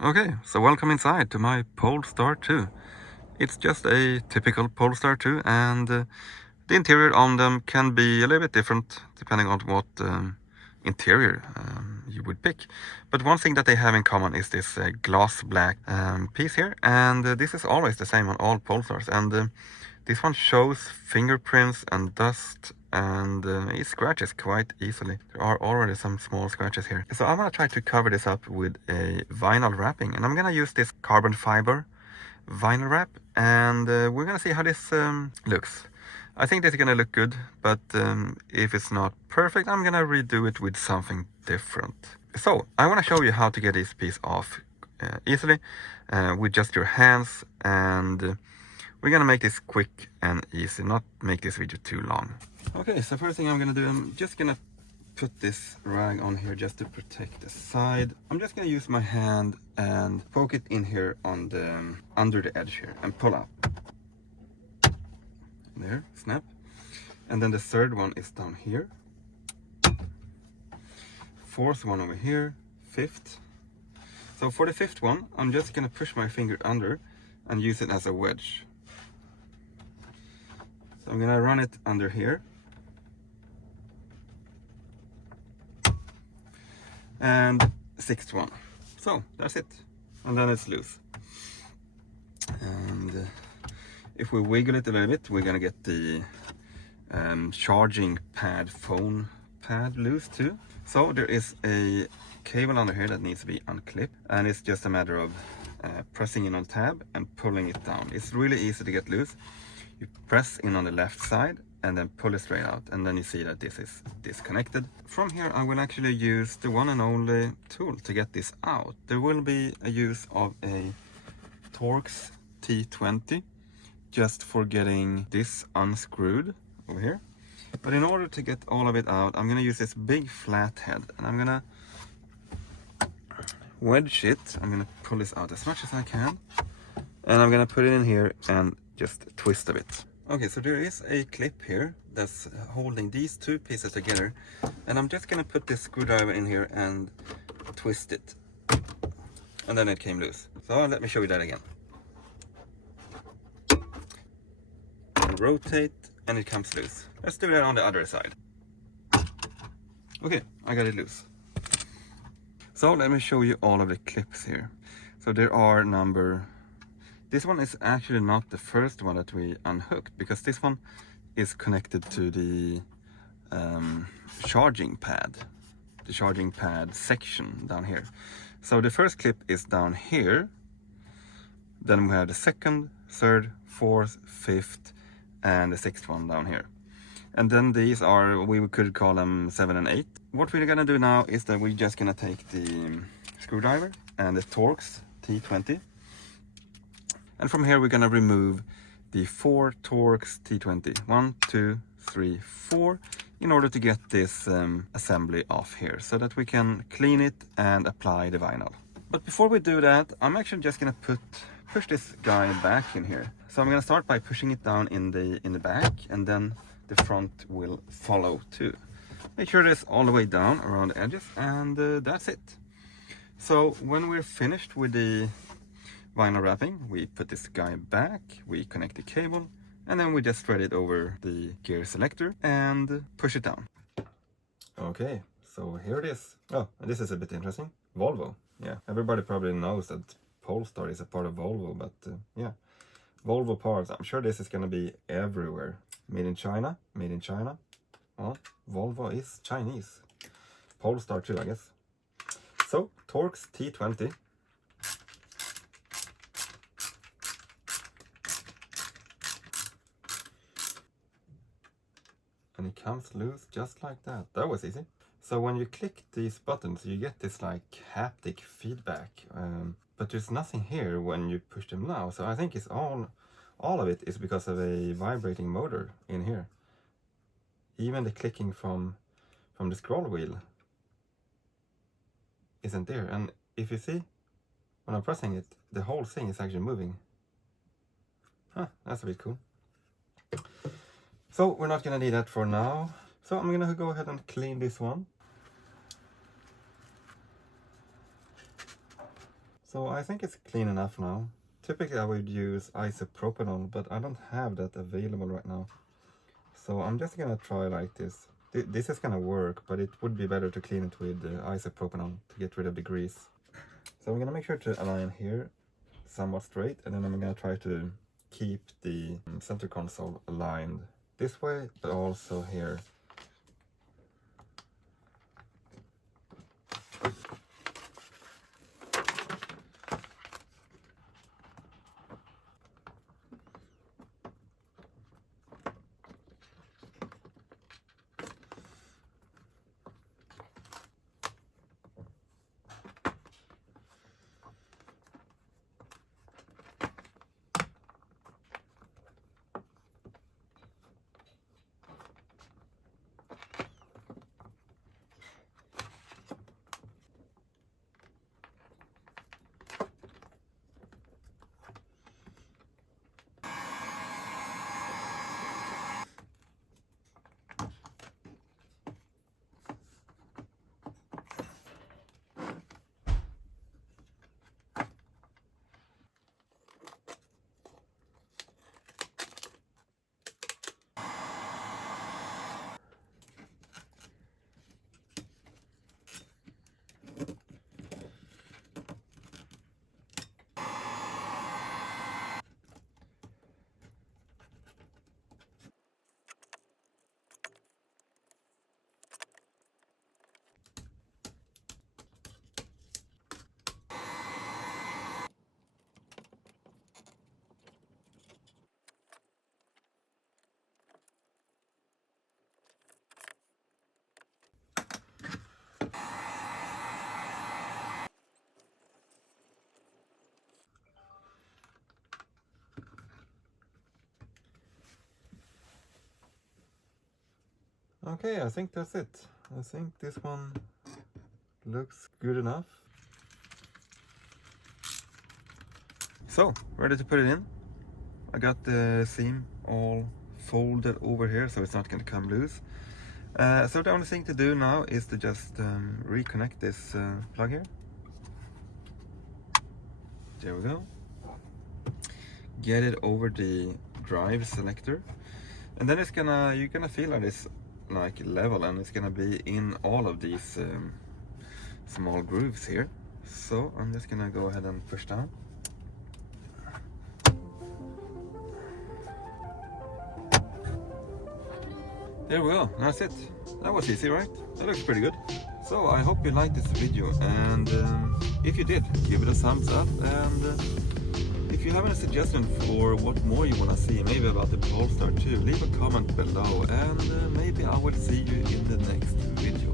Okay, so welcome inside to my Polestar 2. It's just a typical Polestar 2, and the interior on them can be a little bit different depending on what interior you would pick. But one thing that they have in common is this gloss black piece here, and this is always the same on all Polestars. And this one shows fingerprints and dust, and it scratches quite easily. There are already some small scratches here. So I'm gonna try to cover this up with a vinyl wrapping, and I'm gonna use this carbon fiber vinyl wrap, and we're gonna see how this looks. I think this is gonna look good, but if it's not perfect, I'm gonna redo it with something different. So I wanna show you how to get this piece off easily with just your hands, and we're gonna make this quick and easy, not make this video too long. Okay, so first thing I'm gonna do, I'm just gonna put this rag on here just to protect the side. I'm just gonna use my hand and poke it in here on the under the edge here and pull up. There, snap. And then the third one is down here. Fourth one over here, fifth. So for the fifth one, I'm just gonna push my finger under and use it as a wedge. So I'm gonna run it under here. And sixth one. So that's it. And then it's loose. And if we wiggle it a little bit, we're gonna get the charging pad, phone pad loose too. So there is a cable under here that needs to be unclipped, and it's just a matter of pressing in on tab and pulling it down. It's really easy to get loose. You press in on the left side and then pull it straight out, and then you see that this is disconnected. From here I will actually use the one and only tool to get this out. There will be a use of a Torx T20 just for getting this unscrewed over here. But in order to get all of it out, I'm gonna use this big flat head, and I'm gonna wedge it. I'm gonna pull this out as much as I can, and I'm gonna put it in here and just twist a bit. Okay, so there is a clip here that's holding these two pieces together, and I'm just gonna put this screwdriver in here and twist it, and then it came loose. So let me show you that again. Rotate and it comes loose. Let's do that on the other side. Okay, I got it loose. So let me show you all of the clips here. So there are this one is actually not the first one that we unhooked, because this one is connected to the charging pad section down here. So the first clip is down here, then we have the second, third, fourth, fifth, and the sixth one down here. And then these are, we could call them 7 and 8. What we're gonna do now is that we're just gonna take the screwdriver and the Torx T20, and from here we're gonna remove the 4 Torx T20. 1, 2, 3, 4, in order to get this assembly off here, so that we can clean it and apply the vinyl. But before we do that, I'm actually just gonna push this guy back in here. So I'm gonna start by pushing it down in the back, and then the front will follow too. Make sure it's all the way down around the edges, and that's it. So when we're finished with the vinyl wrapping, we put this guy back, we connect the cable, and then we just thread it over the gear selector and push it down. Okay, so here it is. Oh, and this is a bit interesting. Volvo. Yeah, everybody probably knows that Polestar is a part of Volvo, but yeah, Volvo parts. I'm sure this is gonna be everywhere. Made in China, made in China. Well, Volvo is Chinese. Polestar too, I guess. So, Torx T20. And it comes loose just like that. That was easy. So when you click these buttons, you get this like haptic feedback. But there's nothing here when you push them now. So I think it's all of it is because of a vibrating motor in here. Even the clicking from the scroll wheel isn't there. And if you see, when I'm pressing it, the whole thing is actually moving. Huh, that's a bit cool. So we're not gonna need that for now. So I'm gonna go ahead and clean this one. So I think it's clean enough now. Typically I would use isopropanol, but I don't have that available right now. So I'm just gonna try like this. This is gonna work, but it would be better to clean it with isopropanol to get rid of the grease. So I'm gonna make sure to align here somewhat straight, and then I'm gonna try to keep the center console aligned this way, but also here. Okay, I think that's it. I think this one looks good enough. So, ready to put it in. I got the seam all folded over here so it's not going to come loose. So the only thing to do now is to just reconnect this plug here. There we go. Get it over the drive selector, and then you're gonna feel that it's like level, and it's gonna be in all of these small grooves here. So I'm just gonna go ahead and push down. There we go, that's it. That was easy, right? That looks pretty good. So I hope you liked this video, and if you did, give it a thumbs up, and if you have any suggestion for what more you want to see, maybe about the Polestar too, leave a comment below, and maybe I will see you in the next video.